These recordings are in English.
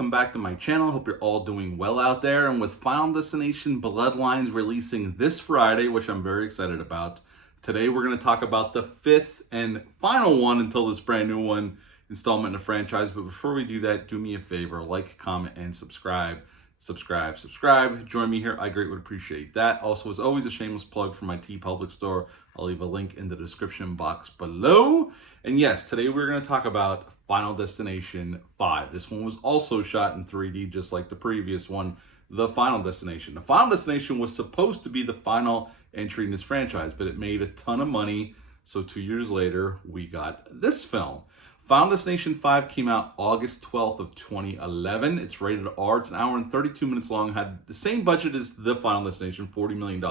welcome back to my channel. Hope you're all doing well out there. And with Final Destination Bloodlines releasing this Friday, which I'm very excited about, today we're going to talk about the fifth and final one until this brand new one installment in the franchise. But before we do that, do me a favor, like, comment, and subscribe. Subscribe. Join me here. I greatly would appreciate that. Also, as always, a shameless plug for my TeePublic store. I'll leave a link in the description box below. And yes, today we're going to talk about Final Destination 5. This one was also shot in 3D, just like the previous one, The Final Destination. The Final Destination was supposed to be the final entry in this franchise, but it made a ton of money. So 2 years later, we got this film. Final Destination 5 came out August 12th of 2011. It's rated R. It's an hour and 32 minutes long. Had the same budget as The Final Destination, $40 million.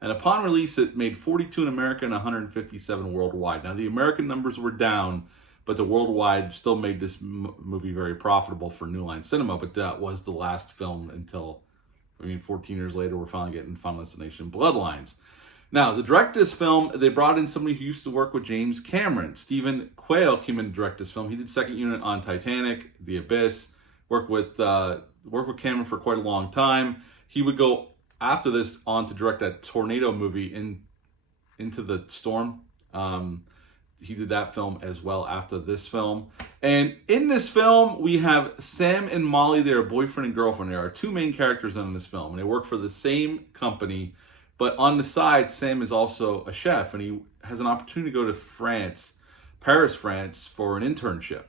And upon release, it made 42 in America and 157 worldwide. Now, the American numbers were down, but the worldwide still made this movie very profitable for New Line Cinema. But that was the last film until, 14 years later, we're finally getting Final Destination Bloodlines. Now, to direct this film, they brought in somebody who used to work with James Cameron. Stephen Quayle came in to direct this film. He did second unit on Titanic, The Abyss, worked with Cameron for quite a long time. He would go after this on to direct that tornado movie, Into the Storm. He did that film as well after this film. And in this film, we have Sam and Molly. They're boyfriend and girlfriend. There are two main characters in this film, and they work for the same company. But on the side, Sam is also a chef, and he has an opportunity to go to France, Paris, France, for an internship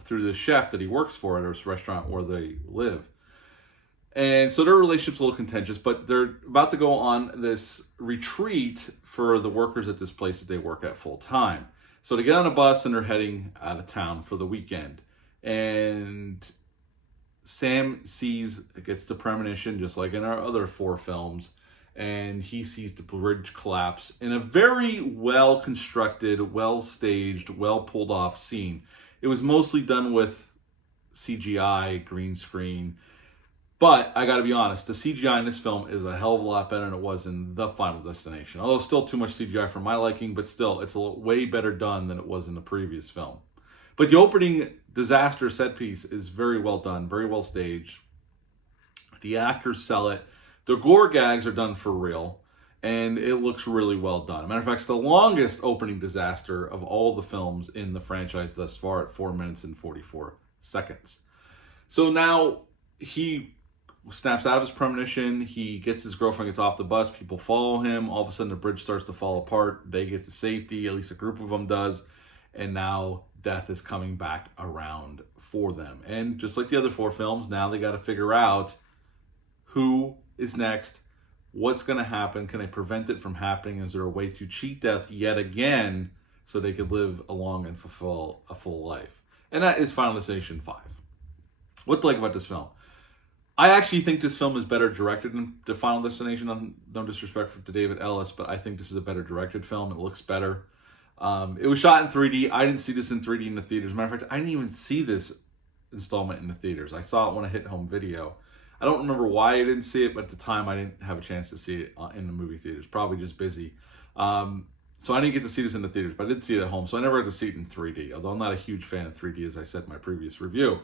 through the chef that he works for at this restaurant where they live. And so their relationship's a little contentious, but they're about to go on this retreat for the workers at this place that they work at full time. So they get on a bus and they're heading out of town for the weekend. And Sam gets the premonition, just like in our other four films, and he sees the bridge collapse in a very well-constructed, well-staged, well-pulled-off scene. It was mostly done with CGI, green screen. But I got to be honest, the CGI in this film is a hell of a lot better than it was in The Final Destination. Although still too much CGI for my liking, but still, it's way better done than it was in the previous film. But the opening disaster set piece is very well done, very well staged. The actors sell it. The gore gags are done for real, and it looks really well done. Matter of fact, it's the longest opening disaster of all the films in the franchise thus far at 4 minutes and 44 seconds. So now he snaps out of his premonition. He gets his girlfriend, gets off the bus. People follow him. All of a sudden, the bridge starts to fall apart. They get to safety. At least a group of them does. And now death is coming back around for them. And just like the other four films, now they got to figure out who is next, what's going to happen, can they prevent it from happening, is there a way to cheat death yet again so they could live a long and fulfill a full life. And that is Final Destination 5. What to like about this film? I actually think this film is better directed than the Final Destination. No disrespect to David Ellis, but I think this is a better directed film. It looks better. It was shot in 3D. I didn't see this in 3D in the theaters. Matter of fact, I didn't even see this installment in the theaters. I saw it when I hit home video. I don't remember why I didn't see it, but at the time I didn't have a chance to see it in the movie theaters. Probably just busy. So I didn't get to see this in the theaters, but I did see it at home. So I never had to see it in 3D, although I'm not a huge fan of 3D, as I said in my previous review.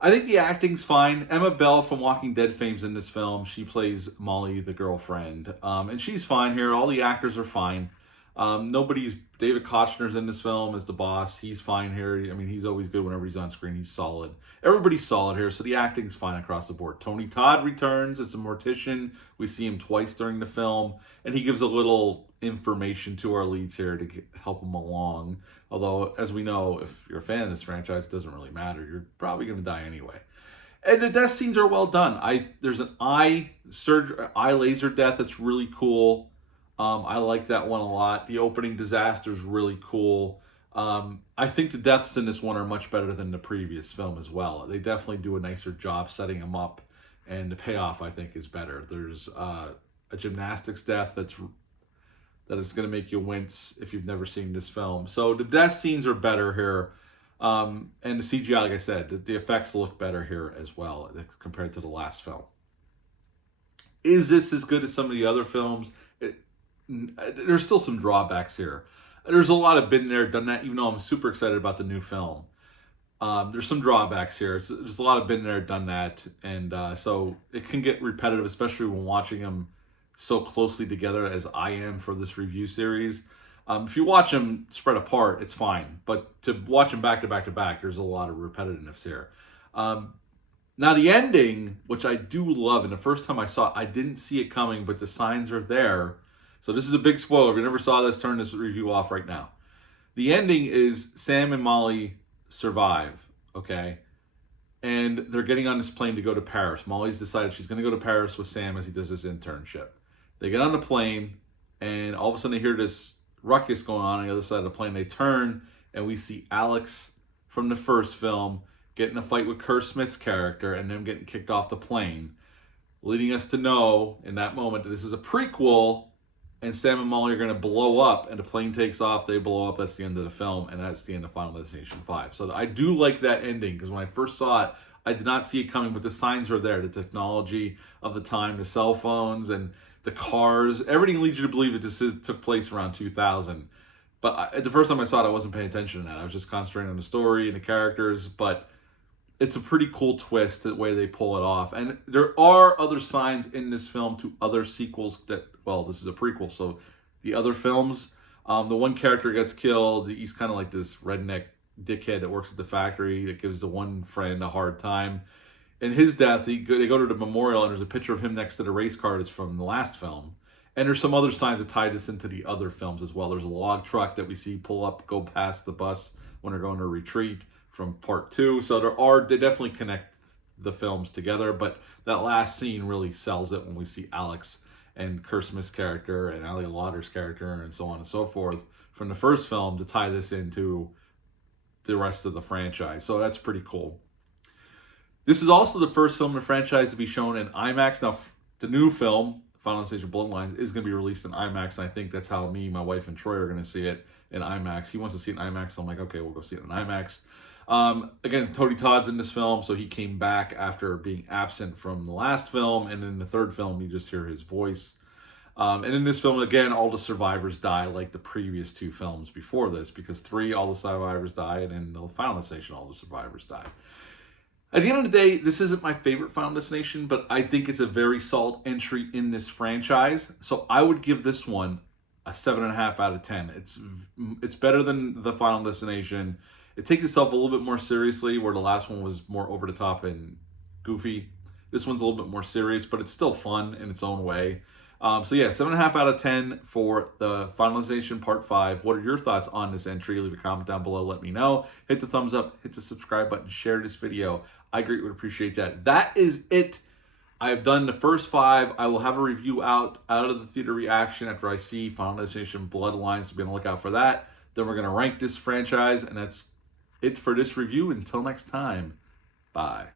I think the acting's fine. Emma Bell from Walking Dead fame's in this film. She plays Molly, the girlfriend. And she's fine here. All the actors are fine. David Kochner's in this film as the boss. He's fine here. I mean, he's always good whenever he's on screen. He's solid. Everybody's solid here, so the acting's fine across the board. Tony Todd returns as a mortician. We see him twice during the film, and he gives a little information to our leads here to help them along. Although, as we know, if you're a fan of this franchise, it doesn't really matter. You're probably going to die anyway. And the death scenes are well done. There's an eye laser death that's really cool. I like that one a lot. The opening disaster is really cool. I think the deaths in this one are much better than the previous film as well. They definitely do a nicer job setting them up, and the payoff, I think, is better. There's a gymnastics death that is going to make you wince if you've never seen this film. So the death scenes are better here. And the CGI, like I said, the effects look better here as well compared to the last film. Is this as good as some of the other films? There's still some drawbacks here. There's a lot of been there, done that, even though I'm super excited about the new film. There's some drawbacks here. There's a lot of been there, done that, and so it can get repetitive, especially when watching them so closely together as I am for this review series. If you watch them spread apart, it's fine, but to watch them back to back to back, there's a lot of repetitiveness here. Now the ending, which I do love, and the first time I saw it, I didn't see it coming, but the signs are there. So this is a big spoiler. If you never saw this, turn this review off right now. The ending is Sam and Molly survive, okay? And they're getting on this plane to go to Paris. Molly's decided she's going to go to Paris with Sam as he does his internship. They get on the plane, and all of a sudden they hear this ruckus going on the other side of the plane. They turn, and we see Alex from the first film get in a fight with Kerr Smith's character and them getting kicked off the plane, leading us to know in that moment that this is a prequel, and Sam and Molly are going to blow up, and the plane takes off, they blow up, that's the end of the film, and that's the end of Final Destination 5. So I do like that ending, because when I first saw it, I did not see it coming, but the signs are there. The technology of the time, the cell phones, and the cars, everything leads you to believe that this took place around 2000. But the first time I saw it, I wasn't paying attention to that. I was just concentrating on the story and the characters, but it's a pretty cool twist the way they pull it off. And there are other signs in this film to other sequels that, well, this is a prequel, so the other films, the one character gets killed. He's kind of like this redneck dickhead that works at the factory that gives the one friend a hard time. In his death, they go to the memorial, and there's a picture of him next to the race car that's from the last film. And there's some other signs that tie this into the other films as well. There's a log truck that we see pull up, go past the bus when they're going to retreat from part 2. So they definitely connect the films together, but that last scene really sells it when we see Alex and Kerr Smith's character and Ali Lauder's character and so on and so forth from the first film to tie this into the rest of the franchise. So that's pretty cool. This is also the first film in the franchise to be shown in IMAX. Now, the new film, Final Destination Bloodlines, is going to be released in IMAX, and I think that's how me, my wife, and Troy are going to see it in IMAX. He wants to see it in IMAX, so I'm like, okay, we'll go see it in IMAX. Again, Tony Todd's in this film, so he came back after being absent from the last film, and in the third film, you just hear his voice. And in this film, again, all the survivors die like the previous 2 films before this, because 3, all the survivors die, and in the Final Destination, all the survivors die. At the end of the day, this isn't my favorite Final Destination, but I think it's a very solid entry in this franchise. So I would give this one a 7.5 out of 10. It's better than the Final Destination. It takes itself a little bit more seriously, where the last one was more over the top and goofy. This one's a little bit more serious, but it's still fun in its own way. So yeah, 7.5 out of 10 for the Final Destination Part 5. What are your thoughts on this entry? Leave a comment down below. Let me know. Hit the thumbs up. Hit the subscribe button. Share this video. I greatly would appreciate that. That is it. I've done the first 5. I will have a review out of the theater reaction after I see Final Destination Bloodlines. So be on the lookout for that. Then we're going to rank this franchise. And that's it for this review. Until next time. Bye.